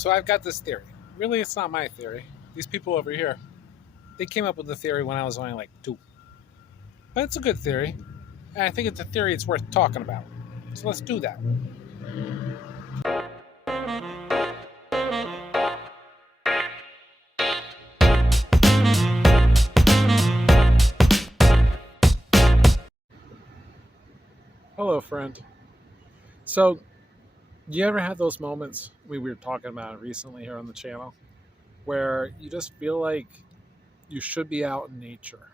So I've got this theory. Really, it's not my theory. These people over here, they came up with the theory when I was only like 2. But it's a good theory, and I think it's a theory it's worth talking about. So let's do that. Hello, friend. So, you ever have those moments we were talking about it recently here on the channel where you just feel like you should be out in nature?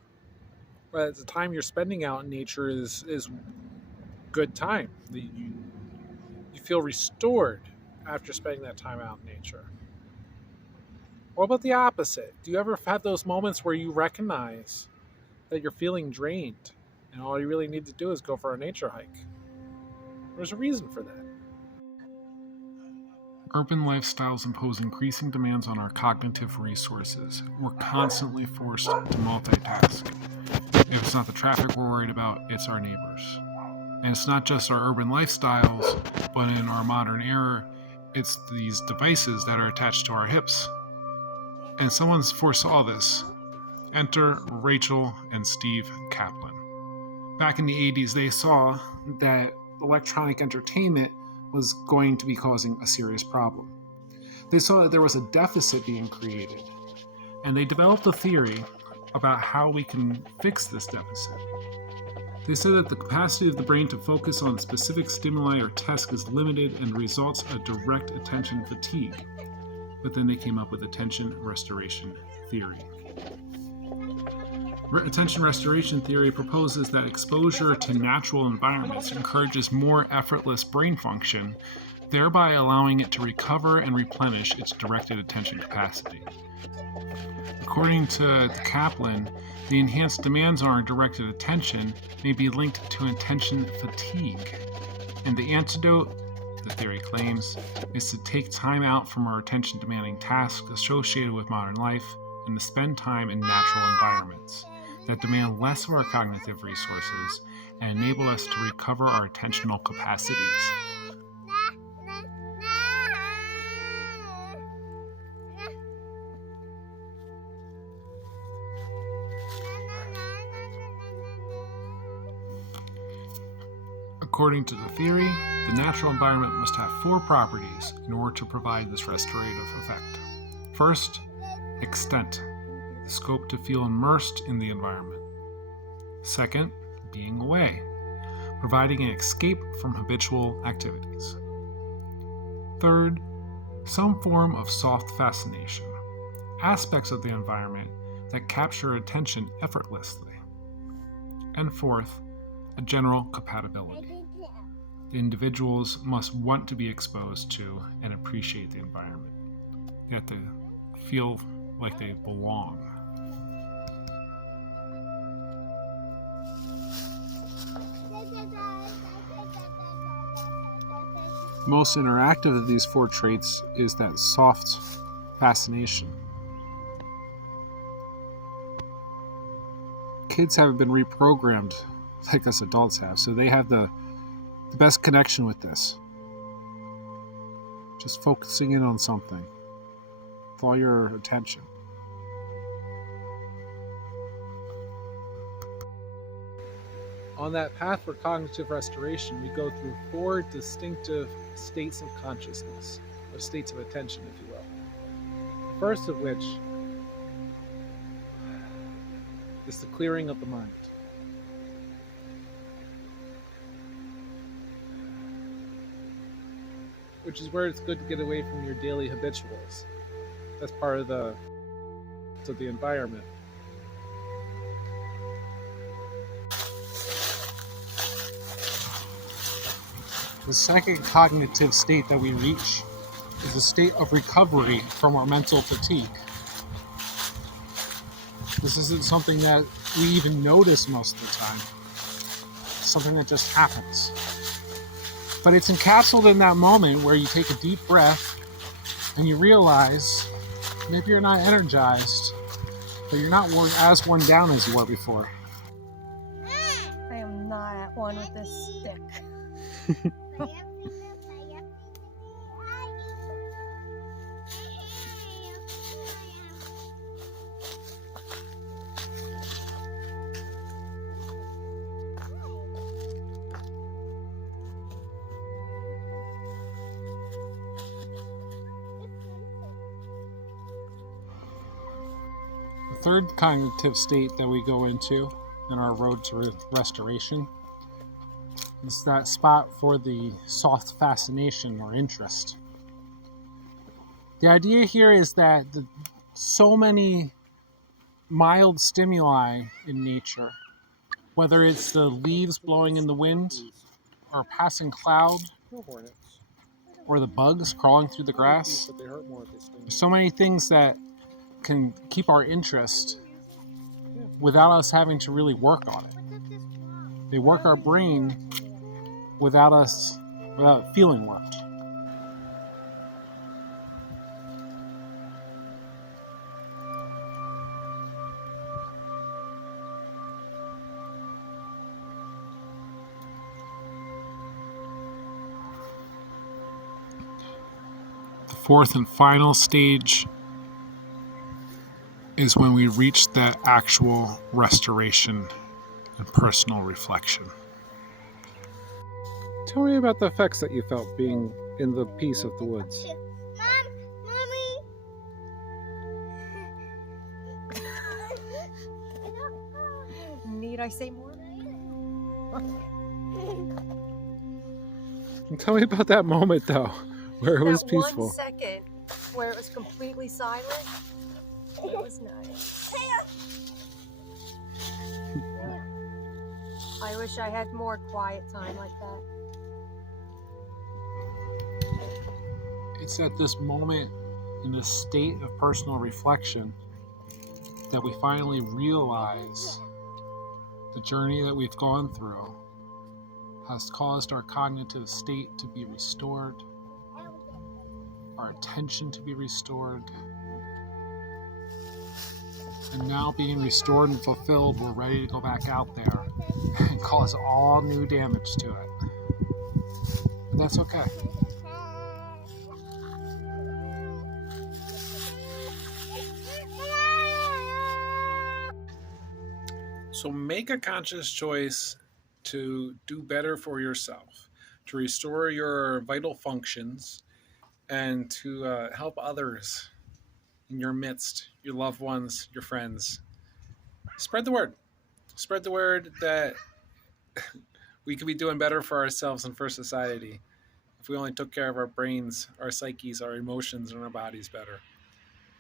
But the time you're spending out in nature is good time. You feel restored after spending that time out in nature. What about the opposite? Do you ever have those moments where you recognize that you're feeling drained and all you really need to do is go for a nature hike? There's a reason for that. Urban lifestyles impose increasing demands on our cognitive resources. We're constantly forced to multitask. If it's not the traffic we're worried about, it's our neighbors. And it's not just our urban lifestyles, but in our modern era, it's these devices that are attached to our hips. And someone's foresaw this. Enter Rachel and Steve Kaplan. Back in the 80s, they saw that electronic entertainment was going to be causing a serious problem. They saw that there was a deficit being created, and they developed a theory about how we can fix this deficit. They said that the capacity of the brain to focus on specific stimuli or tasks is limited and results in direct attention fatigue. But then they came up with attention restoration theory. Attention restoration theory proposes that exposure to natural environments encourages more effortless brain function, thereby allowing it to recover and replenish its directed attention capacity. According to Kaplan, the enhanced demands on our directed attention may be linked to attention fatigue. And the antidote, the theory claims, is to take time out from our attention-demanding tasks associated with modern life and to spend time in natural environments that demand less of our cognitive resources and enable us to recover our attentional capacities. According to the theory, the natural environment must have 4 properties in order to provide this restorative effect. First, extent, the scope to feel immersed in the environment. Second, being away, providing an escape from habitual activities. Third, some form of soft fascination, aspects of the environment that capture attention effortlessly. And fourth, a general compatibility. The individuals must want to be exposed to and appreciate the environment. They have to feel like they belong. Most interactive of these 4 traits is that soft fascination. Kids haven't been reprogrammed like us adults have, so they have the best connection with this. Just focusing in on something with all your attention. On that path for cognitive restoration, we go through 4 distinctive states of consciousness, or states of attention, if you will. The first of which is the clearing of the mind. Which is where it's good to get away from your daily habituals. That's part of the environment. The second cognitive state that we reach is a state of recovery from our mental fatigue. This isn't something that we even notice most of the time. It's something that just happens. But it's encapsulated in that moment where you take a deep breath and you realize maybe you're not energized, but you're not as worn down as you were before. I am not at one with this stick. third cognitive state that we go into in our road to restoration is that spot for the soft fascination or interest. The idea here is that so many mild stimuli in nature, whether it's the leaves blowing in the wind, or a passing cloud, No hornets. or the bugs crawling through the grass, But they hurt more if they sting. there's so many things that can keep our interest without us having to really work on it. They work our brain without feeling worked. The fourth and final stage is when we reach the actual restoration and personal reflection. Tell me about the effects that you felt being in the peace of the woods. Need I say more? Tell me about that moment, though, where it was That peaceful. 1 second where it was completely silent. It was nice. I wish I had more quiet time like that. It's at this moment in this state of personal reflection that we finally realize the journey that we've gone through has caused our cognitive state to be restored, our attention to be restored, and now being restored and fulfilled, we're ready to go back out there and cause all new damage to it. And that's okay. So make a conscious choice to do better for yourself, to restore your vital functions, and to help others in your midst, your loved ones, your friends. Spread the word. Spread the word that we could be doing better for ourselves and for society if we only took care of our brains, our psyches, our emotions, and our bodies better.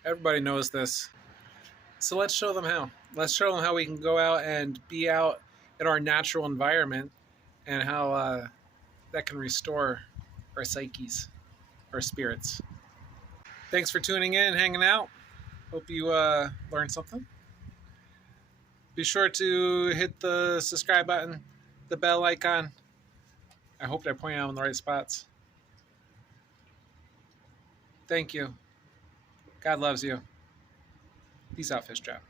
Everybody knows this. So let's show them how. Let's show them how we can go out and be out in our natural environment and how that can restore our psyches, our spirits. Thanks for tuning in and hanging out. Hope you learned something. Be sure to hit the subscribe button, the bell icon. I hope I pointed out in the right spots. Thank you. God loves you. Peace out, Fish Trap.